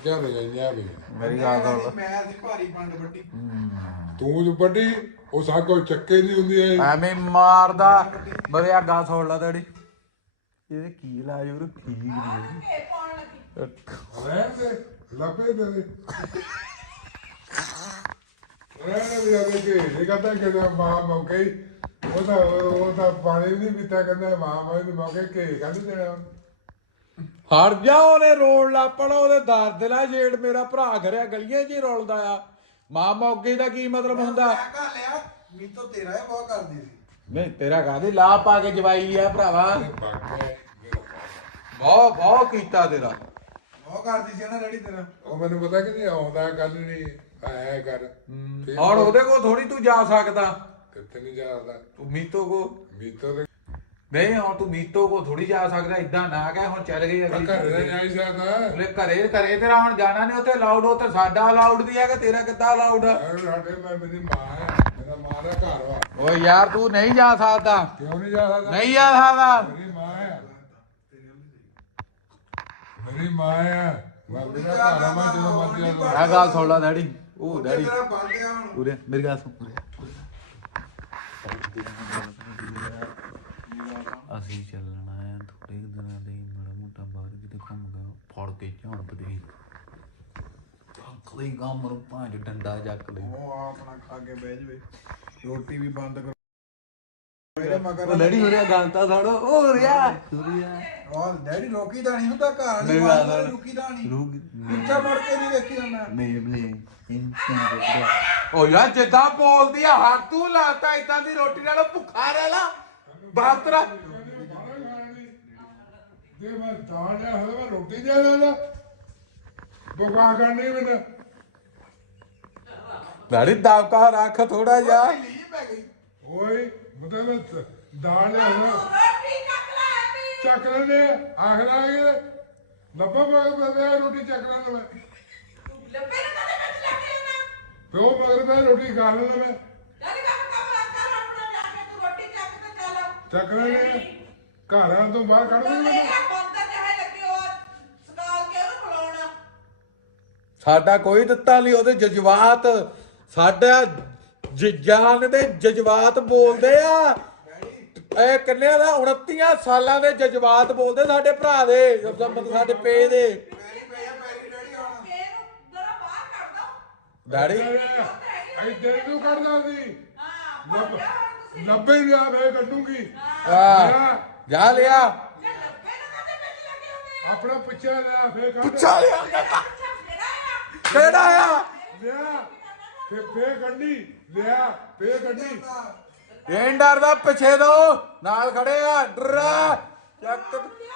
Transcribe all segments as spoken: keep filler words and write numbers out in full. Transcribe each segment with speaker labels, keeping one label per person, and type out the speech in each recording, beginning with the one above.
Speaker 1: क्या रजाइयां भी
Speaker 2: मेरी गल सुन
Speaker 3: मैं सी भारी पंड बट्टी
Speaker 1: तू जो बड़ी ਉਹ ਸਾਕੋ ਚੱਕੇ ਦੀ ਹੁੰਦੀ ਐ
Speaker 2: ਐਵੇਂ ਮਾਰਦਾ ਬਰੇ ਆ ਗਾ ਸੁਣ ਲਾ ਤੇੜੀ ਇਹਦੇ ਕੀ ਇਲਾਜ ਉਹ ਠੀਕ ਨਹੀਂ
Speaker 1: ਰਹਿਣ ਦੇ ਲੱਭੇ ਦੇ ਦੇ ਰਹਿਣ ਦੇ ਦੇ ਕੇ ਇਹ ਕਹਿੰਦਾ ਕਿ ਮਾਂ ਮੌਕੇ ਉਹ ਤਾਂ ਉਹ ਤਾਂ ਪਾਣੀ ਨਹੀਂ ਪੀਤਾ ਕਹਿੰਦਾ ਮਾਂ ਮਾਂ ਨੂੰ ਮੌਕੇ ਕੇ ਕਹਿੰਦੇ ਦੇਣਾ
Speaker 2: ਹਟ ਜਾ ਉਹਨੇ ਰੋਣ ਲੱਪੜ ਉਹਦੇ ਦਰਦ ਲਾ ਛੇੜ ਮੇਰਾ ਭਰਾ ਘਰਿਆ ਗਲੀਆਂ 'ਚ ਹੀ ਰੋਲਦਾ ਆ ਮਾਂ ਮੌਕੇ ਦਾ ਕੀ ਮਤਲਬ ਹੁੰਦਾ
Speaker 3: ਕਾ ਲਿਆ ਮੀ ਤੋਂ ਤੇਰਾ ਇਹ ਬਹੁਤ ਕਰਦੀ ਸੀ
Speaker 2: ਨਹੀਂ ਤੇਰਾ ਕਾਹਦੀ ਲਾ ਪਾ ਕੇ ਜਵਾਈ ਆ ਭਰਾਵਾ ਬਹੁਤ ਬਹੁਤ ਕੀਤਾ ਤੇਰਾ
Speaker 3: ਬਹੁਤ ਕਰਦੀ ਸੀ ਨਾ ਰੈਡੀ ਤੇਰਾ
Speaker 1: ਉਹ ਮੈਨੂੰ ਪਤਾ ਕਿ ਨਹੀਂ ਆਉਂਦਾ ਗੱਲ ਨਹੀਂ ਆਇਆ ਕਰ
Speaker 2: ਹੁਣ ਉਹਦੇ ਕੋਲ ਥੋੜੀ ਤੂੰ ਜਾ ਸਕਦਾ
Speaker 1: ਕਿੱਥੇ ਨਹੀਂ ਜਾਂਦਾ
Speaker 2: ਤੂੰ ਮੀਤੋ ਕੋ
Speaker 1: ਮੀਤੋ ਦੇ
Speaker 2: ਨਹੀਂ ਹੁਣ ਤੂੰ ਮੀਤੋ ਕੋ ਥੋੜੀ ਜਾ ਸਕਦਾ ਇਦਾਂ ਨਾ ਕਹਿ ਹੁਣ ਚੱਲ ਗਈ ਅਗਲੀ
Speaker 1: ਘਰ ਦੇ ਜਾਈ ਸਕਦਾ
Speaker 2: ਉਹਨੇ ਘਰੇ ਘਰੇ ਤੇਰਾ ਹੁਣ ਜਾਣਾ ਨਹੀਂ ਉੱਥੇ ਅਲਾਉਡ ਉੱਥੇ ਸਾਡਾ ਅਲਾਉਡ ਦੀ ਹੈ ਕਿ ਤੇਰਾ ਕਿੱਦਾਂ ਅਲਾਉਡ
Speaker 1: ਸਾਡੇ ਮੈਂ ਮੇਰੀ ਮਾਂ ਹੈ ਮੇਰਾ ਮਾਂ ਦਾ ਘਰ ਵਾ
Speaker 2: ਓਏ ਯਾਰ ਤੂੰ ਨਹੀਂ ਜਾ ਸਕਦਾ
Speaker 1: ਕਿਉਂ ਨਹੀਂ ਜਾ ਸਕਦਾ
Speaker 2: ਨਹੀਂ ਜਾ ਸਕਦਾ
Speaker 1: ਮੇਰੀ ਮਾਂ ਹੈ ਮੇਰੀ ਮਾਂ ਹੈ ਮੈਂ ਮੇਰਾ ਘਰ ਆ ਮੈਂ ਜਦੋਂ ਮਰਜ਼ੀ ਆ
Speaker 2: ਆ ਗੱਲ ਸੁਣ ਲੈ ਡੈਡੀ ਉਹ ਡੈਡੀ
Speaker 3: ਤੇਰਾ ਬੰਦ ਗਿਆ ਹੁਣ
Speaker 2: ਉਰੇ ਮੇਰੀ ਗੱਲ ਸੁਣ ਅਸੀਂ ਚੱਲਣਾ ਹੈ ਥੋੜੇ ਦਿਨਾਂ ਦੇ ਮਾੜਾ ਮੋਟਾ ਬਾਹਰ ਕਿਤੇ ਘੁੰਮ ਗਾ ਫੜ ਕੇ ਝਾੜ ਬਦੇ ਅਕਲੀ ਗਾਮ ਨੂੰ ਪੰਜ ਡੰਡਾ ਚੱਕ ਲੈ
Speaker 3: ਉਹ ਆਪਣਾ ਖਾ ਕੇ ਬਹਿ ਜਵੇ ਰੋਟੀ ਵੀ ਬੰਦ ਕਰੋ ਮੇਰੇ ਮਗਰ
Speaker 2: ਲੜੀ ਹੋ ਰਿਹਾ ਗੱਲ ਤਾਂ ਸੁਣ ਹੋ ਰਿਹਾ ਹੋ ਰਿਹਾ
Speaker 3: ਉਹ ਡੈਡੀ ਰੋਕੀ ਦਾ ਨਹੀਂ ਹੁੰਦਾ ਘਰ
Speaker 2: ਮੇਰੀ
Speaker 3: ਨਹੀਂ
Speaker 2: ਗੱਲ
Speaker 3: ਬਾਹਰ
Speaker 2: ਸੁਣ।
Speaker 3: ਰੁਕੀ ਦਾ ਨਹੀਂ
Speaker 2: ਰੂਗ
Speaker 3: ਪਿੱਛਾ ਮੁੜ ਕੇ ਨਹੀਂ ਵੇਖੀ ਜਾਂਦਾ
Speaker 2: ਮੇਬਲੇ ਓ ਯਾਰ ਜਿੱਦਾਂ ਬੋਲਦੀ ਆ ਹੱਥ ਤੂੰ ਲਾਤਾ ਇਦਾਂ ਦੀ ਰੋਟੀ ਨਾਲ ਭੁੱਖਾ ਰਹਿ ਲਾ ਬਾਤਰਾ
Speaker 1: ਜੇ ਮੈਂ ਦਾਲ ਲਿਆ ਹੋਵੇ ਮੈਂ ਰੋਟੀ ਦੇ ਦੇਣਾ ਬੁਗਾ ਕਰਨੀ ਮੈਨੂੰ
Speaker 2: ਲੜੀ ਦਾਵਕਾ ਰੱਖ ਥੋੜਾ ਜਿਹਾ
Speaker 3: ਲੀ ਪੈ ਗਈ
Speaker 1: ਓਏ ਮਤਲਬ ਦਾਲ ਲਿਆ ਹੋਵੇ
Speaker 4: ਰੋਟੀ ਚੱਕ ਲੈ ਐਵੇਂ
Speaker 1: ਚੱਕ ਲੈਨੇ ਆਖਦਾ ਕਿ ਲੱਭਾ ਮਗਰ ਮੈਂ ਰੋਟੀ ਚੱਕ ਲੈਣਾ ਮੈਂ
Speaker 4: ਲੱਭੇ ਨਾ ਕਦੇ ਵਿੱਚ ਲੈ ਕੇ ਆਉਣਾ
Speaker 1: ਪਿਓ ਮਗਰ ਮੈਂ ਰੋਟੀ ਖਾ ਲੈਣਾ ਮੈਂ
Speaker 4: ਜਦ ਕੰਮ ਕੰਮ ਕਰ ਆਪਣਾ ਜਾ ਕੇ ਤੂੰ ਰੋਟੀ ਚੱਕ ਤੇ ਚੱਲ
Speaker 1: ਚੱਕ ਲੈਨੇ ਘਰਾਂ ਤੋਂ ਬਾਹਰ ਕੱਢ ਦੇ ਮੈਨੂੰ
Speaker 4: ਮੇਰਾ ਬੰਦਾ ਚਾਹੇ ਲੱਗੇ ਹੋਰ ਸਕਾਲ ਕੇ ਉਹਨੂੰ ਬੁਲਾਉਣਾ
Speaker 2: ਸਾਡਾ ਕੋਈ ਦਿੱਤਾ ਨਹੀਂ ਉਹਦੇ ਜਜ਼ਬਾਤ ਸਾਡਾ ਜ- ਜਾਨ ਦੇ ਜਜ਼ਬਾਤ ਬੋਲਦੇ ਆ ਇਹ ਕੰਨਿਆ ਦਾ ਉਨੱਤੀ ਸਾਲਾਂ ਦੇ ਜਜ਼ਬਾਤ ਬੋਲਦੇ ਸਾਡੇ ਭਰਾ ਦੇ ਮਤਲਬ ਸਾਡੇ ਪੇ ਦੇ
Speaker 3: ਪੈਰੀ ਪਿਆ ਪੈਰੀ ਡੈਡੀ ਆਉਣਾ
Speaker 4: ਕੇ ਨੂੰ ਜਰਾ ਬਾਹਰ ਕੱਢ ਦੋ
Speaker 2: ਡੈਡੀ
Speaker 1: ਐ ਦਿਲ ਨੂੰ ਕੱਢਦਾ ਸੀ
Speaker 4: ਹਾਂ
Speaker 1: ਲੱਭ-
Speaker 4: ਬੰਦਾ ਹੁਣ ਤੁਸੀਂ
Speaker 1: ਲੱਭੇ ਲਿਆ ਫੇਰ ਕੱਢੂਗੀ
Speaker 2: ਆ ਜਾ ਲਿਆ
Speaker 4: ਜੇ ਲੱਭੇ ਨਾ ਕਦੇ ਵਿੱਚ ਲੈ ਕੇ ਆਉਂਦੇ
Speaker 1: ਆਪਣਾ ਪਿੱਛਾ ਲਿਆ ਫੇਰ ਕੱਢ
Speaker 2: ਪੁੱਛਾ ਲਿਆ
Speaker 4: ਅੱਛਾ ਫੇਰਾ ਆ
Speaker 2: ਕਿਹੜਾ ਆ
Speaker 1: ਲਿਆ ਫੇਰ ਫੇਰ ਕੱਢੀ ਲਿਆ ਫੇਰ ਕੱਢੀ
Speaker 2: ਇਹ ਡਰਦਾ ਪਿੱਛੇ ਦੋ ਨਾਲ ਖੜੇ ਆ ਡਰਾ ਚੱਕ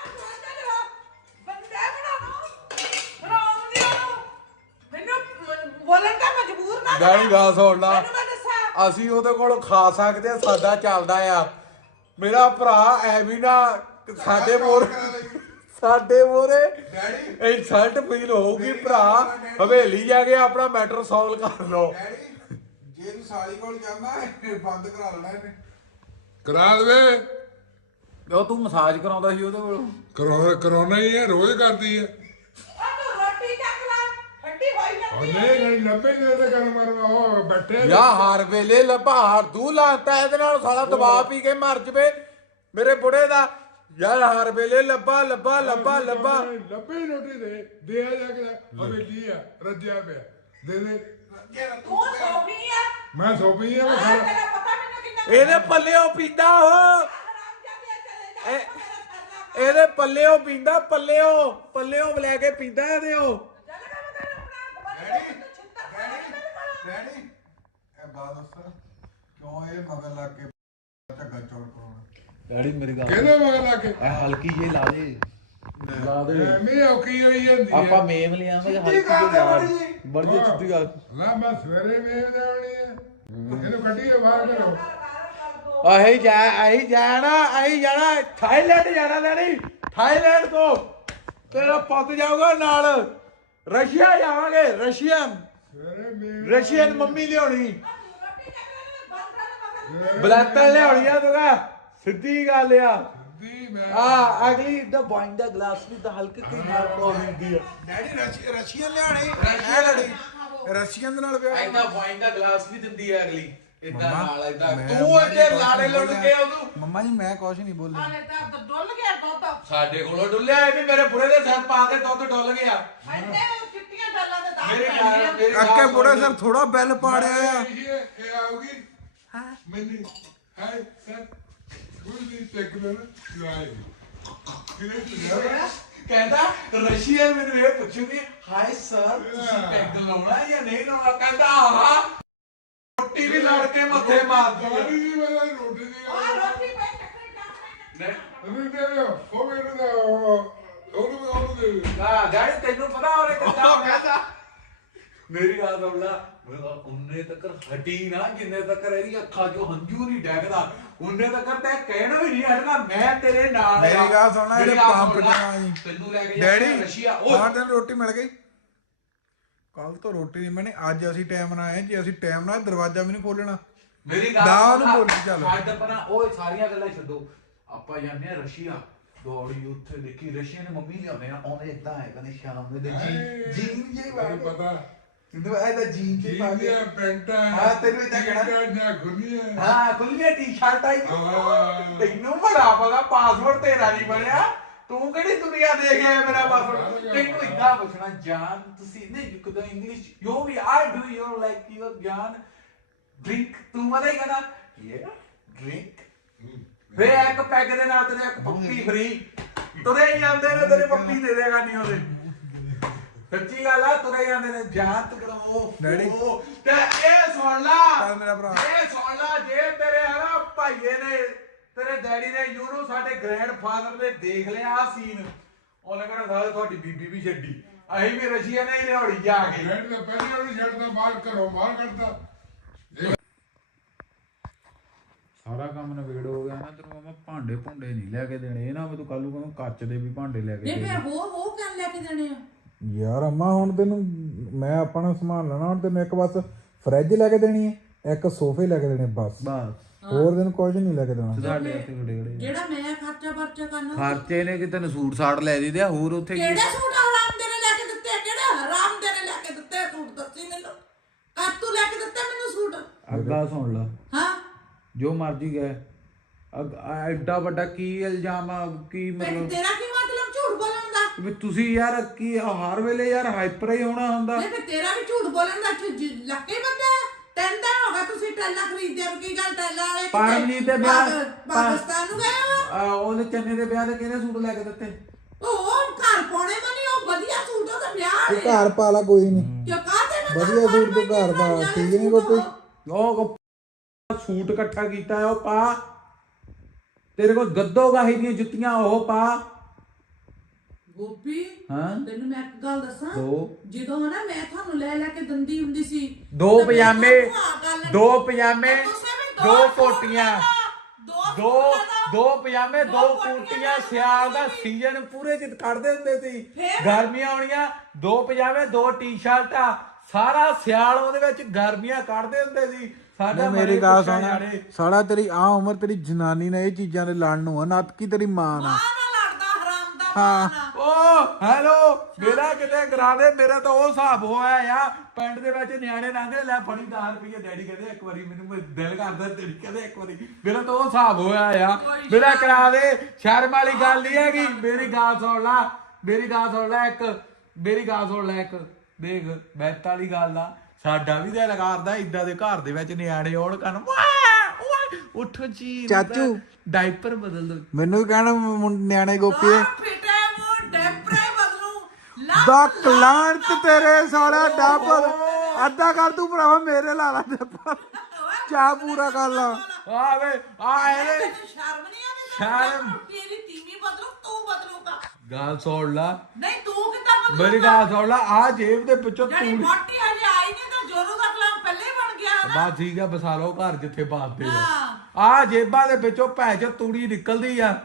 Speaker 4: ਬੰਦੇ ਬਣਾਉਣਾ ਬਣਾਉਂਦੀ ਉਹਨੂੰ ਮੈਨੂੰ ਬੋਲਣ ਦਾ ਮਜਬੂਰ ਨਾ
Speaker 2: ਡੈਡੀ ਗੱਲ ਸੁਣ ਲਾ
Speaker 4: ਮੈਨੂੰ ਮੈਂ ਦੱਸਾਂ
Speaker 2: ਅਸੀਂ ਉਹਦੇ ਕੋਲ ਖਾ ਸਕਦੇ ਆ ਸਾਡਾ ਚੱਲਦਾ ਆ ਮੇਰਾ ਭਰਾ ਐ ਵੀ ਨਾ ਸਾਡੇ ਮੋਰ ਸਾਡੇ ਮੋਰੇ
Speaker 3: ਡੈਡੀ
Speaker 2: ਇਨਸਲਟ ਫੀਲ ਹੋਊਗੀ ਭਰਾ ਹਵੇਲੀ ਜਾ ਕੇ ਆਪਣਾ ਮੈਟਰ ਸੋਲਵ ਕਰ ਲਓ
Speaker 3: ਡੈਡੀ ਜੇ ਤੂੰ ਸਾਲੀ ਕੋਲ ਜਾਂਦਾ ਇਹ ਬੰਦ ਕਰਾ ਲੈਣਾ ਇਹਨੇ
Speaker 1: ਕਰਾ ਦੇਵੇ
Speaker 2: ਉਹ ਤੂੰ ਮਸਾਜ ਕਰਾਉਂਦਾ ਸੀ ਉਹਦੇ ਕੋਲ
Speaker 1: ਕਰੋ ਕਰੋਨਾ ਹੀ ਹੈ ਰੋਜ਼ ਕਰਦੀ ਹੈ
Speaker 4: ਉਹ ਤੂੰ ਰੋਟੀ ਚੱਕ ਲੈ ਠੰਡੀ ਹੋਈ ਜਾਂਦੀ
Speaker 1: ਉਹਨੇ ਨਹੀਂ ਲੱਭੇ ਦੇ ਤੇ ਕਰ ਮਰਵਾ ਉਹ ਬੈਠੇ
Speaker 2: ਯਾ ਹਰ ਵੇਲੇ ਲੱਭਾ ਹਰ ਦੂ ਲਾਤਾ ਇਹਦੇ ਨਾਲ ਸਾਲਾ ਦਬਾ ਪੀ ਕੇ ਮਰ ਜਵੇ ਮੇਰੇ ਬੁੜੇ ਦਾ ਯਾਰ ਹਰ ਵੇਲੇ ਲੱਭਾ ਲੱਭਾ ਲੱਭਾ ਲੱਭਾ
Speaker 1: ਲੱਭੇ ਰੋਟੀ ਦੇ ਦੇ ਆ ਜਾ ਕੇ ਹਵੇਲੀ ਆ ਰੱਜਿਆ ਪਿਆ ਦੇ ਦੇ
Speaker 4: ਤੂੰ ਸੋਫੀ ਆ
Speaker 1: ਮੈਂ ਸੋਪੀ ਆ ਮੈਂ
Speaker 4: ਆਹ
Speaker 1: ਖਾਣਾ
Speaker 4: ਤੇਰਾ ਪਤਾ ਮੈਨੂੰ ਕਿੰਨਾ
Speaker 2: ਇਹਦੇ ਪੱਲਿਓ ਪੀਂਦਾ ਉਹ
Speaker 4: ਹਰਾਮਜ਼ਾਦੀ ਚਲੇ ਜਾ
Speaker 2: ਇਹ-
Speaker 4: ਮੇਰਾ ਕਰਨਾ
Speaker 2: ਇਹਦੇ ਪੱਲਿਓ ਪੀਂਦਾ ਪੱਲਿਓ ਪੱਲਿਓ ਲੈ ਕੇ ਪੀਂਦਾ ਇਹਦੇ ਉਹ
Speaker 4: ਚੱਲਣਾ ਮੈਂ ਤੇਰਾ ਆਪਣਾ
Speaker 3: ਡੈਡੀ
Speaker 4: ਗਵਾਹ ਛਿੱਤਰ ਖਾਣਾ ਮੈਨੂੰ ਬਣਾ
Speaker 3: ਡੈਡੀ ਇਹ ਬਾਤ ਦੱਸ ਕਿਉਂ ਇਹ ਮਗਰ ਲੱਗ ਕੇ ਝੱਗਾ ਚੌੜ ਕਰਾਉਣਾ
Speaker 2: ਡੈਡੀ ਮੇਰੀ ਗੱਲ
Speaker 1: ਕਿਹਦੇ ਮਗਰ ਲਾ ਕੇ
Speaker 2: ਐ ਹਲਕੀ ਜਿਹੀ ਲਾ ਦੇ ਲਾ ਦੇ
Speaker 1: ਐਵੇਂ ਔਖੀ ਹੋਈ ਜਾਂਦੀ
Speaker 2: ਆਪਾਂ
Speaker 1: ਹੈ
Speaker 2: ਮੇਵ ਲਿਆਵਾਂਗੇ
Speaker 3: ਸਿੱਧੀ
Speaker 2: ਹਲਕੀ
Speaker 3: ਗੱਲ
Speaker 2: ਜਿਹੀ
Speaker 3: ਹੈ
Speaker 2: ਲਾ
Speaker 3: ਬੜੀ ਜੀ।
Speaker 2: ਬੜੀ ਜਿਹੀ ਸਿੱਧੀ ਗੱਲ
Speaker 1: ਨਾ ਮੈਂ ਸਵੇਰੇ ਵੇਖ ਜਾਣੀ ਹੈ ਇਹਨੂੰ ਕੱਢੀਏ ਬਾਹਰ ਕਰੋ
Speaker 2: ਆਹੀ ਜਾ ਆਹੀ ਜਾਣਾ ਆਹੀ ਜਾਣਾ ਥਾਈਲੈਂਡ ਜਾਣਾ ਲੈਣੀ ਥਾਈਲੈਂਡ ਤੋਂ ਤੇਰਾ ਪੁੱਤ ਜਾਊਗਾ ਨਾਲ ਰਸ਼ੀਆ ਜਾਵਾਂਗੇ ਰਸ਼ੀਅਨ
Speaker 1: ਸਵੇਰੇ ਮੇਵ
Speaker 2: ਰਸ਼ੀਅਨ ਮੰਮੀ ਲਿਆਉਣੀ
Speaker 4: ਰੋਟੀ ਚੱਕ ਲੈ ਮੈਂ ਬੰਦ ਕਰ ਮਗਰ
Speaker 2: ਬਲੈਤਨ ਲਿਆਉਣੀ ਆ ਤੂੰ ਸਿੱਧੀ ਗੱਲ ਆ
Speaker 1: ਦੀ ਮੈਂ
Speaker 2: ਆ ਅਗਲੀ ਦਾ ਵਾਈਨ ਦਾ ਗਲਾਸ ਵੀ ਤਾਂ ਹਲਕੇ ਕੋਈ ਨਾਲ ਪ੍ਰੋਬਲਮ ਹੁੰਦੀ ਆ
Speaker 3: ਡੈਡੀ ਰਸ਼ੀ- ਰਸ਼ੀਅਨ ਲਿਆਣੇ ਐ ਲੜੀ ਰਸ਼ੀਅਨ ਦੇ ਨਾਲ ਵਿਆਹ
Speaker 2: ਐਦਾਂ ਵਾਈਨ ਦਾ ਗਲਾਸ ਵੀ ਦਿੰਦੀ ਆ ਅਗਲੀ ਇਦਾਂ
Speaker 3: ਮੰਮਾ,
Speaker 2: ਨਾਲ ਇਦਾਂ
Speaker 3: ਮੈਂ-
Speaker 2: ਤੂੰ
Speaker 3: ਮੈਂ
Speaker 2: ਇੱਥੇ
Speaker 3: ਕੁਛ
Speaker 2: ਲਾੜੇ
Speaker 3: ਨਹੀਂ
Speaker 2: ਲੁੱਟ
Speaker 3: ਬੋਲਿਆ।
Speaker 2: ਕੇ ਉਹਨੂੰ
Speaker 3: ਮੰਮਾ ਜੀ ਮੈਂ ਕੁਛ ਨਹੀਂ ਬੋਲਿਆ
Speaker 4: ਹਾਲੇ ਤਾਂ ਤਾਂ ਡੁੱਲ ਗਿਆ ਦੁੱਧ
Speaker 2: ਸਾਡੇ ਕੋਲੋਂ ਡੁੱਲਿਆ ਇਹ ਵੀ ਮੇਰੇ ਬੁੜੇ ਦੇ ਸਿਰ ਪਾ ਕੇ ਦੁੱਧ ਡੁੱਲ ਗਿਆ
Speaker 4: ਐਨੇ ਚਿੱਟੀਆਂ ਡੱਲਾਂ ਦੇ ਦਾਗ
Speaker 2: ਮੇਰੇ
Speaker 4: ਪੈ ਗਏ ਆ।
Speaker 2: ਨਾਲ ਮੇਰੇ
Speaker 3: ਅੱਕੇ
Speaker 2: ਨਾਲ
Speaker 3: ਬੁੜੇ ਸਰ ਥੋੜਾ ਬੈਲ ਪਾੜਿਆ ਆ
Speaker 1: ਇਹ ਇਹ ਆਉਗੀ ਹਾਂ ਮੈਨੂੰ ਹਾਈ ਸਰ ਕੋਈ ਨਹੀਂ ਚੈੱਕ ਲੈਣਾ ਲਾਈ ਕਿਹਨੇ
Speaker 2: ਕਹਿੰਦਾ ਰਸ਼ੀਆ ਮੈਨੂੰ ਇਹ ਪੁੱਛੂਗੀ ਹਾਈ ਸਰ ਤੁਸੀਂ ਪੈਗ ਲਾਉਣਾ ਜਾਂ ਨਹੀਂ ਲਾਉਣਾ ਕਹਿੰਦਾ ਆਹਾ ਰੋਟੀ ਵੀ ਲੜ ਕੇ ਮੱਥੇ ਮਾਰ ਦੂੰਗਾ
Speaker 1: ਪਾਣੀ ਦੀ ਵਾਲਾ ਰੋਟੀ ਦੀ
Speaker 4: ਆ ਰੋਟੀ ਪੈ ਚੱਕਰ ਚੱਕਰ
Speaker 1: ਅਰੇ ਦੇ ਲਿਓ ਉਹ ਮੈਨੂੰ ਦਾ ਉਹਨੂੰ ਉਹਨੂੰ ਦੇ
Speaker 2: ਹਾਂ ਗਾੜੀ ਤੈਨੂੰ ਪਤਾ ਉਹਨੇ ਕਿੱਦਾਂ ਕਹਿੰਦਾ ਮੇਰੀ ਗੱਲ ਸੁਣ ਲਾ ਮੇਰਾ ਉਹਨੇ ਤੱਕ ਹਟੀ ਨਾ ਜਿੰਨੇ ਤੱਕ ਇਹਦੀ ਅੱਖਾਂ 'ਚੋਂ ਹੰਝੂ ਨਹੀਂ ਡੈਗਦਾ ਉਹਨੇ ਤੱਕ ਤੇ ਕਹਿਣਾ ਵੀ ਨਹੀਂ ਹਟਣਾ ਮੈਂ ਤੇਰੇ ਨਾਲ ਆ।
Speaker 3: ਮੇਰੀ ਗੱਲ ਸੁਣ ਲੈ,
Speaker 2: ਮੇਰੀ
Speaker 3: ਇਹਦੇ
Speaker 2: ਗੱਲ
Speaker 3: ਪੰਪ
Speaker 2: ਸੁਣ ਲਾ,
Speaker 3: ਜਾਣਾ ਜੀ।
Speaker 2: ਤੈਨੂੰ ਲੈ ਕੇ ਜਾਣਾ
Speaker 3: ਡੈਡੀ
Speaker 2: ਰਸ਼ੀਆ ਉਹ
Speaker 3: ਬਾਹਰ ਦਿਨ ਰੋਟੀ ਮਿਲ ਗਈ ਕੱਲ ਤੋਂ ਰੋਟੀ ਨਹੀਂ ਮੈਨੇ ਅੱਜ ਅਸੀਂ ਟਾਈਮ ਨਾਲ ਆਏ ਜੇ ਅਸੀਂ ਟਾਈਮ ਨਾਲ ਦਰਵਾਜ਼ਾ ਵੀ ਨਹੀਂ ਖੋਲਣਾ
Speaker 2: ਮੇਰੀ ਗੱਲ
Speaker 3: ਦਾਲ
Speaker 2: ਸੁਣ ਲਾ,
Speaker 3: ਬੋਲ ਕੇ ਚੱਲ।
Speaker 2: ਛੱਡ ਪਰਾਂ ਉਹ ਸਾਰੀਆਂ ਗੱਲਾਂ ਛੱਡੋ ਆਪਾਂ ਜਾਂਦੇ ਆ ਰਸ਼ੀਆ ਦੌੜੀ ਉੱਥੇ ਦੇਖੀ ਰਸ਼ੀਆ ਨੇ ਮੰਮੀ ਲਿਆਉਂਦੇ ਆ ਉਹਨੇ ਇਦਾਂ ਹੈ ਕਹਿੰਦੇ ਸ਼ਾਮ ਦੇ ਜੀ ਜੀਨ ਜੇ
Speaker 1: ਮੈਨੂੰ ਪਤਾ
Speaker 2: ਤੈਨੂੰ ਐਦਾ ਜੀਨ ਜੇ ਪਾ ਕੇ
Speaker 1: ਇਹ ਪੈਂਟਾ
Speaker 2: ਹਾਂ, ਤੈਨੂੰ ਏਦਾਂ ਕਹਿਣਾ।
Speaker 1: ਨਾ ਖੁੱਲੀਆਂ
Speaker 2: ਹਾਂ ਖੁੱਲੀਆਂ ਟੀ-ਸ਼ਰਟ ਆਈ
Speaker 1: ਹਾਂ।
Speaker 2: ਤੈਨੂੰ ਬੜਾ ਪਤਾ ਪਾਸਵਰਡ ਤੇਰਾ ਨਹੀਂ ਬਣਿਆ ਤੂੰ ਕਿਹੜੀ ਦੁਨੀਆ ਦੇਖ ਆਇਆ ਮੇਰਾ ਪਾਸਵਰਡ ਤੈਨੂੰ ਇਦਾਂ ਪੁੱਛਣਾ ਜਾਨ ਤੁਸੀਂ ਨਹੀਂ ਕਿਦਾਂ ਇੰਗਲਿਸ਼ ਯੋ ਵੀ I do you like your ਜਾਨ ਡਰਿੰਕ ਤੂੰ ਮਰੇ ਕਹਦਾ ਯੇ ਡਰਿੰਕ ਵੇ ਇੱਕ ਪੈਗ ਦੇ ਨਾਲ ਤੇਰੇ ਇੱਕ ਪੱਪੀ ਫਰੀ ਤੁਰੇ ਹੀ ਜਾਂਦੇ ਨੇ ਤੇਰੇ ਪੱਪੀ ਦੇ ਦੇਗਾ ਨਹੀਂ ਉਹਦੇ ਸੱਚੀ ਗੱਲ ਆ ਤੁਰੇ ਜਾਂਦੇ ਨੇ ਜਾਂਤ ਕਰੋ
Speaker 3: ਡੈਡੀ।
Speaker 2: ਉਹ ਤੇ ਇਹ ਸੁਣ ਲਾ
Speaker 3: ਚੱਲ ਮੇਰਾ ਭਰਾ।
Speaker 2: ਇਹ ਸੁਣ ਲਾ ਜੇ ਤੇਰੇ ਹਨਾ ਭਾਈਏ ਨੇ ਤੇਰੇ ਡੈਡੀ ਨੇ ਯੂਨੂ ਸਾਡੇ ਗ੍ਰੈਂਡਫਾਦਰ ਨੇ ਦੇਖ ਲਿਆ ਆ ਸੀਨ ਉਹਨੇ ਕਹਿੰਦਾ ਸਾਲੇ ਤੁਹਾਡੀ ਬੀਬੀ ਵੀ ਛੱਡੀ ਅਸੀਂ ਵੀ ਰਸ਼ੀਆ ਨੇ ਹੀ ਲਿਆਉਣੀ ਜਾ ਕੇ
Speaker 1: ਬੈਠ ਦਾ ਪਹਿਲੇ ਉਹਨੂੰ ਛੱਡਦਾ ਬਾਹਰ ਘਰੋਂ ਬਾਹਰ ਕੱਢਦਾ
Speaker 5: ਸਾਰਾ ਕੰਮ ਨਵੇੜ ਹੋ ਗਿਆ ਨਾ ਤੈਨੂੰ ਮੈਂ ਭਾਂਡੇ ਭੁੰਡੇ ਨਹੀਂ ਲੈ ਕੇ ਦੇਣੇ ਇਹ ਨਾ ਮੈਂ ਤੂੰ ਕੱਲ ਨੂੰ ਕਹਾਂ ਕੱਚ ਦੇ ਵੀ ਭਾਂਡੇ ਲੈ ਕੇ
Speaker 4: ਨਹੀਂ
Speaker 5: ਦੇ
Speaker 4: ਫਿਰ ਹੋਰ ਹੋਰ ਕਰ ਲੈ ਕੇ ਦੇਣੇ ਆ
Speaker 5: ਯਾਰ ਅੰਮਾ ਹੁਣ ਤੈਨੂੰ ਮੈਂ ਆਪਣਾ ਸਮਾਨ ਲੈਣਾ ਹੁਣ ਤੈਨੂੰ ਇੱਕ ਬਸ ਫਰਿੱਜ ਲੈ ਕੇ ਦੇਣੀ ਹੈ ਇੱਕ ਸੋਫੇ ਲੈ ਕੇ ਦੇਣੇ ਬਸ
Speaker 2: ਬਸ
Speaker 5: ਹੋਰ ਤੈਨੂੰ ਕੁਝ ਨਹੀਂ ਲੈ ਕੇ ਦੇਣਾ
Speaker 2: ਸਾਡੇ ਇੱਥੇ ਖੜੇ ਖੜੇ
Speaker 4: ਜਿਹੜਾ ਮੈਂ ਖਰਚਾ ਵਰਚਾ ਕਰਨਾ
Speaker 2: ਖਰਚੇ ਨੇ ਕਿ ਤੈਨੂੰ ਸੂਟ ਸਾਟ ਲੈ ਦਿੱਤੇ ਆ ਹੋਰ ਉੱਥੇ ਕੀ
Speaker 4: ਕਿਹੜੇ ਸੂਟ ਹਰਾਮ ਦੇ ਨੇ ਲੈ ਕੇ ਦਿੱਤੇ ਕਿਹੜੇ ਹਰਾਮ ਦੇ ਨੇ ਲੈ ਕੇ ਦਿੱਤੇ ਸੂਟ ਦੱਸੀ ਮੈਨੂੰ ਕਰ ਤੂੰ ਲੈ ਕੇ ਦਿੱਤੇ ਮੈਨੂੰ ਸੂਟ
Speaker 5: ਅੱਗਾ ਸੁਣ ਲਾ
Speaker 4: ਹਾਂ
Speaker 5: ਜੋ ਮਰਜੀ ਗਏ ਅੱਗ- ਆ ਐਡਾ ਵੱਡਾ ਕੀ ਇਲਜ਼ਾਮ ਆ ਕੀ
Speaker 4: ਫਿਰ
Speaker 5: ਮਤਲਬ
Speaker 4: ਤੇਰਾ ਕੀ ਮਤਲਬ ਝੂਠ ਬੋਲਣ ਦਾ
Speaker 5: ਵੀ ਤੁਸੀਂ ਯਾਰ ਕੀ ਹਰ ਵੇਲੇ ਯਾਰ ਹਾਈਪਰ ਹੀ ਹੋਣਾ ਹੁੰਦਾ
Speaker 4: ਨਹੀਂ ਫਿਰ ਤੇਰਾ ਵੀ ਝੂਠ ਬੋਲਣ ਦਾ ਝ- ਝ- ਲੱਕੇ ਬੰਦਾ ਤਿੰਨ ਦਿਨ ਹੋ ਗਏ ਤੁਸੀਂ ਟੈਲਾ ਖਰੀਦਦੇ ਹੋ ਕੀ ਗੱਲ ਟੈਲਾ ਵਾਲੇ ਕਿਤੇ
Speaker 5: ਪਰਮਜੀਤ ਦੇ ਵਿਆਹ-
Speaker 4: ਪਾਕ- ਪਾਕਿਸਤਾਨ ਨੂੰ ਗਏ ਹੋ
Speaker 5: ਆ, ਉਹਦੇ ਚੰਨੇ ਦੇ ਵਿਆਹ ਦੇ ਕਿਹਨੇ ਸੂਟ ਲੈ ਕੇ ਦਿੱਤੇ
Speaker 4: ਉਹ ਘਰ ਪਾਉਣੇ ਮਨੀ ਉਹ ਵਧੀਆ ਸੂਟ ਉਹਦਾ ਵਿਆਹ
Speaker 5: ਤੂੰ
Speaker 4: ਵਾਲੇ
Speaker 5: ਘਰ ਪਾ ਲਾ ਕੋਈ ਨਹੀਂ
Speaker 4: ਕਿਉਂ ਕਾਹਤੇ ਮੈਂ
Speaker 5: ਵਧੀਆ
Speaker 4: ਘਰ
Speaker 5: ਸੂਟ ਤੂੰ
Speaker 4: ਪਾਉਣੇ
Speaker 5: ਘਰ ਪਾ,
Speaker 4: ਵਧੀਆ
Speaker 5: ਠੀਕ ਨੀ
Speaker 4: ਸੂਟ
Speaker 5: ਗੋਪੀ?
Speaker 4: ਉਹ।
Speaker 5: ਉਹ ਸੂਟ ਇਕੱਠਾ ਕੀਤਾ ਹੈ ਉਹ ਪਾ ਤੇਰੇ ਕੋਲ ਗੱਦੋ ਗਾਹੀ ਦੀਆਂ ਜੁੱਤੀਆਂ ਉਹ ਪਾ
Speaker 4: ਗੋਪੀ
Speaker 5: ਹਾਂ
Speaker 4: ਤੈਨੂੰ ਮੈਂ ਇੱਕ ਗੱਲ ਦੱਸਾਂ
Speaker 5: ਦੋ
Speaker 4: ਜਦੋਂ ਨਾ ਮੈਂ ਤੁਹਾਨੂੰ ਲੈ ਲੈ ਕੇ ਦੰਦੀ ਹੁੰਦੀ ਸੀ
Speaker 2: ਦੋ
Speaker 4: ਤਾਂ ਮੈਂ
Speaker 2: ਪਜਾਮੇ
Speaker 4: ਤੁਹਾਨੂੰ ਆਹ ਗੱਲ-
Speaker 2: ਦੋ ਪਜਾਮੇ
Speaker 4: ਤੁਸੀਂ ਵੀ
Speaker 2: ਦੋ
Speaker 4: ਸੂਟ
Speaker 2: ਕੋਟੀਆਂ
Speaker 4: ਲੈ ਲਓ, ਦੋ
Speaker 2: ਦੋ
Speaker 4: ਸੂਟ ਲੈ ਲਓ।
Speaker 2: ਦੋ ਪਜਾਮੇ
Speaker 4: ਦੋ
Speaker 2: ਦੋ
Speaker 4: ਕੋਟੀਆਂ
Speaker 2: ਕੁਰਤੀਆਂ
Speaker 4: ਲੈ
Speaker 2: ਸਿਆਲ ਦਾ
Speaker 4: ਲਓ।
Speaker 2: ਸੀਜ਼ਨ ਪੂਰੇ ਚ ਕੱਢਦੇ ਹੁੰਦੇ ਸੀ
Speaker 4: ਫਿਰ?
Speaker 2: ਗਰਮੀਆਂ ਆਉਣੀਆਂ ਦੋ ਪਜਾਮੇ ਦੋ ਟੀ-ਸ਼ਰਟਾਂ ਸਾਰਾ ਸਿਆਲ ਉਹਦੇ ਵਿੱਚ ਗਰਮੀਆਂ ਕੱਢਦੇ ਹੁੰਦੇ ਸੀ ਸਾਡਾ
Speaker 5: ਮੇਰੀ ਗੱਲ ਸੁਣ ਸਾਲਾ ਤੇਰੀ ਆ ਉਮਰ ਤੇਰੀ ਜਨਾਨੀ ਨੇ ਇਹ ਚੀਜ਼ਾਂ ਦੇ ਲੜਨ ਨੂੰ ਆ ਨੱਤ ਕੀ ਤੇਰੀ ਮਾਂ ਨਾਲ
Speaker 4: ਮਾਂ ਨਾਲ ਲੜਦਾ ਹਰਾਮ ਦਾ
Speaker 5: ਹਾਂ।
Speaker 4: ਮਾਂ ਨਾਲ।
Speaker 2: ਓ ਹੈਲੋ ਮੇਰਾ ਕਿਤੇ ਕਰਾ ਦੇ ਮੇਰਾ ਤਾਂ ਉਹ ਹਿਸਾਬ ਹੋਇਆ ਆ ਪਿੰਡ ਦੇ ਵਿੱਚ ਨਿਆਣੇ ਲੰਘਦੇ ਲੈ ਫੜੀ ਦਸ ਰੁਪਏ ਡੈਡੀ ਕਹਿੰਦੇ ਇੱਕ ਵਾਰੀ ਮੈਨੂੰ ਮੈਂ ਦਿਲ ਕਰਦਾ ਤੇਰੀ ਕਹਿੰਦੇ ਇੱਕ ਵਾਰੀ ਮੇਰਾ ਤਾਂ ਉਹ ਹਿਸਾਬ ਹੋਇਆ ਆ ਮੇਰਾ ਕਰਾ ਦੇ ਸ਼ਰਮ ਵਾਲੀ ਗੱਲ ਨਹੀਂ ਹੈਗੀ ਮੇਰੀ ਗੱਲ ਸੁਣ ਲੈ ਮੇਰੀ ਗੱਲ ਸੁਣ ਲੈ ਇੱਕ ਮੇਰੀ ਗੱਲ ਸੁਣ ਲੈ ਇੱਕ ਦੇਖ ਬੈਤ ਵਾਲੀ ਗੱਲ ਆ ਸਾਡਾ ਵੀ ਦਿਲ ਕਰਦਾ ਇਦਾਂ ਦੇ ਘਰ ਦੇ ਵਿੱਚ ਨਿਆਣੇ ਆਉਣ ਕਰਨ ਵਾਹ ਵਾਹ ਉੱਠੋ ਜੀ
Speaker 5: ਚਾਚੂ।
Speaker 2: ਡਾਈਪਰ ਬਦਲ ਦੋ
Speaker 5: ਮੈਨੂੰ ਵੀ ਕਹਿਣਾ ਮੁੰ- ਨਿਆਣੇ ਗੋਪੀ ਦੇ
Speaker 4: ਆ ਫਿਟੇ ਮੂੰਹ ਡੈਪਰੇ ਬਦਲੂ ਲਾ
Speaker 5: ਦਾ ਕਲਾਂਟ ਤੇਰੇ ਸਾਲਾ ਡੱਬ ਅੱਧਾ ਕਰ ਤੂੰ ਭਰਾਵਾ ਮੇਰੇ ਲਾ ਲਾ ਡੱਬ ਚਾਹ ਪੂਰਾ ਕਰ ਲਾ
Speaker 2: ਆ ਵੇ ਆ ਇਹਦੇ
Speaker 4: ਤੈਨੂੰ ਸ਼ਰਮ ਨਹੀਂ ਆਉਂਦੀ
Speaker 2: ਸ਼ਰਮ।
Speaker 4: ਤੇਰੀ ਤੀਵੀਂ ਬਦਲੂ ਤੂੰ ਬਦਲੂਗਾ
Speaker 2: ਗੱਲ ਸੁਣ ਲਾ
Speaker 4: ਨਹੀਂ ਤੂੰ ਕਿੱਦਾਂ ਬਦਲੂਗਾ
Speaker 2: ਮੇਰੀ ਗੱਲ ਸੁਣ ਲਾ ਆ ਜੇਬ ਦੇ ਵਿੱਚੋਂ
Speaker 4: ਜਿਹੜੀ
Speaker 2: ਤੂੜੀ
Speaker 4: ਮੋਟੀ ਹਜੇ ਆਈ ਨਹੀਂ ਤਾਂ ਜੋਰੂ ਦਾ ਕਲਾਮ ਪਹਿਲੇ ਹੀ ਬਣ ਗਿਆ ਨਾ
Speaker 2: ਬਸ ਠੀਕ ਆ ਬਸਾ ਲਓ ਘਰ ਜਿੱਥੇ ਬਾਤੇ
Speaker 4: ਹਾਂ।
Speaker 2: ਆ ਜੇਬਾਂ ਦੇ ਵਿੱਚੋਂ ਭੈ ਚ ਤੂੜੀ ਨਿਕਲਦੀ ਆ
Speaker 4: ਫੇਰ?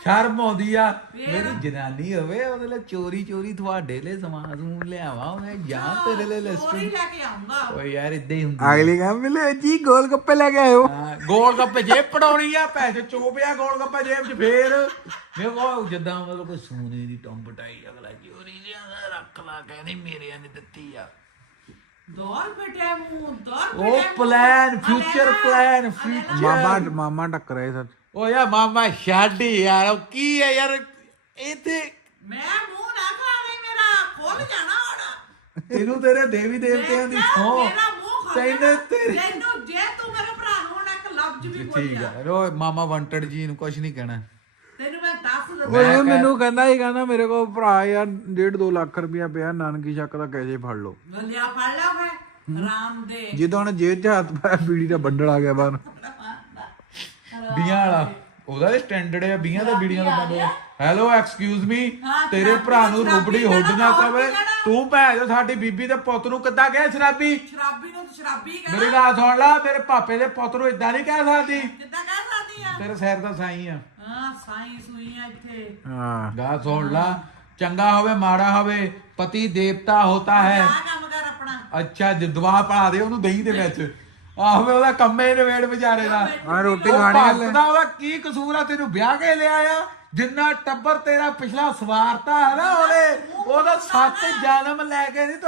Speaker 2: ਸ਼ਰਮ ਆਉਂਦੀ ਆ ਮੇਰੀ ਜਨਾਨੀ ਹੋਵੇ ਉਹਦੇ ਲਈ ਚੋਰੀ ਚੋਰੀ ਤੁਹਾਡੇ ਲਈ ਸਮਾਨ ਸਮੂਨ ਲਿਆਵਾਂ ਉਹਨੇ ਜਾਂ ਤੇਰੇ ਲਈ ਲਿਸਟ
Speaker 4: ਚੋਰੀ ਲੈ ਕੇ ਆਉਂਗਾ
Speaker 2: ਓ ਯਾਰ ਇਦਾਂ ਹੀ ਹੁੰਦੀ
Speaker 5: ਅਗਲੀ ਕਹਿੰਦੀ ਮਿਲੇ ਜੀ ਗੋਲ ਗੱਪੇ ਲੈ ਕੇ ਆਇਓ
Speaker 2: ਹਾਂ, ਗੋਲ ਗੱਪੇ ਜੇਬ ਪੜਾਉਣੀ ਆ ਪੈਸੇ ਚੋਪਿਆ ਗੋਲ ਗੱਪਾ ਜੇਬ 'ਚ ਫੇਰ ਦੇਖੋ ਜਿੱਦਾਂ ਮਤਲਬ ਕੋਈ ਸੋਨੇ ਦੀ ਟੰਬ ਟਾਈ ਅਗਲਾ ਚੋਰੀ ਲਿਆਂਦਾ ਰੱਖ ਲਾ ਕਹਿੰਦੀ ਮੇਰਿਆਂ ਨੇ ਦਿੱਤੀ ਆ
Speaker 4: ਦੌਰ ਫਟਿਆ ਮੂੰਹ ਦੌਰ
Speaker 2: ਉਹ ਪਲਾਨ ਫਿਊਚਰ ਪਲਾਨ ਫਿਊਚਰ
Speaker 5: ਮਾਮਾ ਮਾਮਾ ਟੱਕਰੇ ਸੱਚ
Speaker 2: ਓ ਯਾਰ ਮਾਮਾ ਛੱਡ ਯਾਰ ਉਹ ਕੀ ਹੈ ਯਾਰ ਇਹ ਤੇ
Speaker 4: ਮੈਂ ਮੂੰਹ ਨਾ ਖਾਵੇ ਮੇਰਾ ਖੋਲ ਜਾਣਾ ਹੁਣ
Speaker 2: ਤੈਨੂੰ ਤੇਰੇ ਦੇਵੀ ਦੇਵਤਿਆਂ ਦੀ ਸੌ
Speaker 4: ਮੇਰਾ ਮੂੰਹ ਖੋਲ
Speaker 2: ਤੈਨੂੰ ਤੇਰੇ
Speaker 4: ਤੈਨੂੰ ਜੇ ਤੂੰ ਮੇਰੇ ਭਰਾ ਨੂੰ ਹੁਣ ਇੱਕ ਲਫ਼ਜ਼ ਵੀ
Speaker 2: ਠੀਕ
Speaker 4: ਬੋਲਿਆ
Speaker 2: ਹੈ ਰੋ ਮਾਮਾ ਵਾਂਟਡ ਜੀ ਨੂੰ ਕੁਝ ਨਹੀਂ ਕਹਿਣਾ
Speaker 4: ਤੈਨੂੰ ਮੈਂ ਦੱਸ ਦਿੰਦਾ
Speaker 5: ਉਹ ਇਹ ਮੈਨੂੰ ਕਹਿੰਦਾ ਹੀ ਕਹਿੰਦਾ ਮੇਰੇ ਕੋਲ ਭਰਾ ਯਾਰ ਡੇਢ ਦੋ ਲੱਖ ਰੁਪਇਆ ਪਿਆ ਨਾਨਕੀ ਸ਼ੱਕ ਦਾ ਕੈਸੇ ਫੜ ਲਓ
Speaker 4: ਲਿਆ ਫੜ ਲਾ ਵੇ ਆਰਾਮ ਦੇ
Speaker 5: ਜਦੋਂ ਹੁਣ ਜੇਬ 'ਚ ਹੱਥ ਪਾਇਆ ਬੀੜੀ ਦਾ ਬੰਡਲ ਆ ਗਿਆ ਬਾਹਰ
Speaker 2: ਬੀਆਂ ਵਾਲਾ ਉਹਦਾ ਇਹ ਸਟੈਂਡਰਡ ਹੈ ਬੀਆਂ ਦਾ ਬੀੜੀਆਂ ਦਾ ਬੰਦ ਹੈਲੋ ਐਕਸਕਿਊਜ਼ ਮੀ ਤੇਰੇ ਭਰਾ ਨੂੰ ਰੁਬੜੀ ਹੁੱਡ ਨਾ ਕਵੇ ਤੂੰ ਭੈਣ ਜੋ ਸਾਡੀ ਬੀਬੀ ਦੇ ਪੁੱਤ ਨੂੰ ਕਿੱਦਾਂ ਕਹੇ ਸ਼ਰਾਬੀ
Speaker 4: ਸ਼ਰਾਬੀ ਨੂੰ ਤਾਂ ਸ਼ਰਾਬੀ ਕਹਿ
Speaker 2: ਮੇਰੀ ਗੱਲ ਸੁਣ ਲੈ ਮੇਰੇ ਪਾਪੇ ਦੇ ਪੁੱਤ ਨੂੰ ਇਦਾਂ ਨਹੀਂ ਕਹਿ ਸਕਦੀ
Speaker 4: ਕਿੱਦਾਂ ਕਹਿ ਸਕਦੀ ਆ
Speaker 2: ਤੇਰੇ ਸਿਰ ਦਾ ਸਾਈ ਆ
Speaker 4: ਹਾਂ ਸਾਈ ਸੂਈ ਆ ਇੱਥੇ
Speaker 5: ਹਾਂ
Speaker 2: ਗੱਲ ਸੁਣ ਲਾ ਚੰਗਾ ਹੋਵੇ ਮਾੜਾ ਹੋਵੇ ਪਤੀ ਦੇਵਤਾ ਹੋਤਾ ਹੈ
Speaker 4: ਆ ਕੰਮ ਕਰ ਆਪਣਾ
Speaker 2: ਅੱਛਾ ਜਦਵਾ ਪੜਾ ਦੇ ਉਹਨੂੰ ਦਹੀਂ ਦੇ ਵਿੱਚ ਆਹਵੇ ਉਹਦਾ ਕੰਮੇ ਨਵੇੜ ਵਿਚਾਰੇ ਦਾ
Speaker 5: ਆ ਰੋਟੀ
Speaker 2: ਉਹ
Speaker 5: ਖਾਣੀ
Speaker 2: ਭਗਤ
Speaker 5: ਹਲੇ
Speaker 2: ਦਾ ਉਹਦਾ ਕੀ ਕਸੂਰ ਆ ਤੈਨੂੰ ਵਿਆਹ ਕੇ ਲਿਆ ਆ ਜਿੰਨਾ ਟੱਬਰ ਤੇਰਾ ਪਿਛਲਾ ਸਵਾਰਤਾ ਹੈ ਨਾ ਉਹਨੇ ਉਹਦਾ ਸੱਤ ਜਨਮ ਲੈ ਕੇ ਨਹੀਂ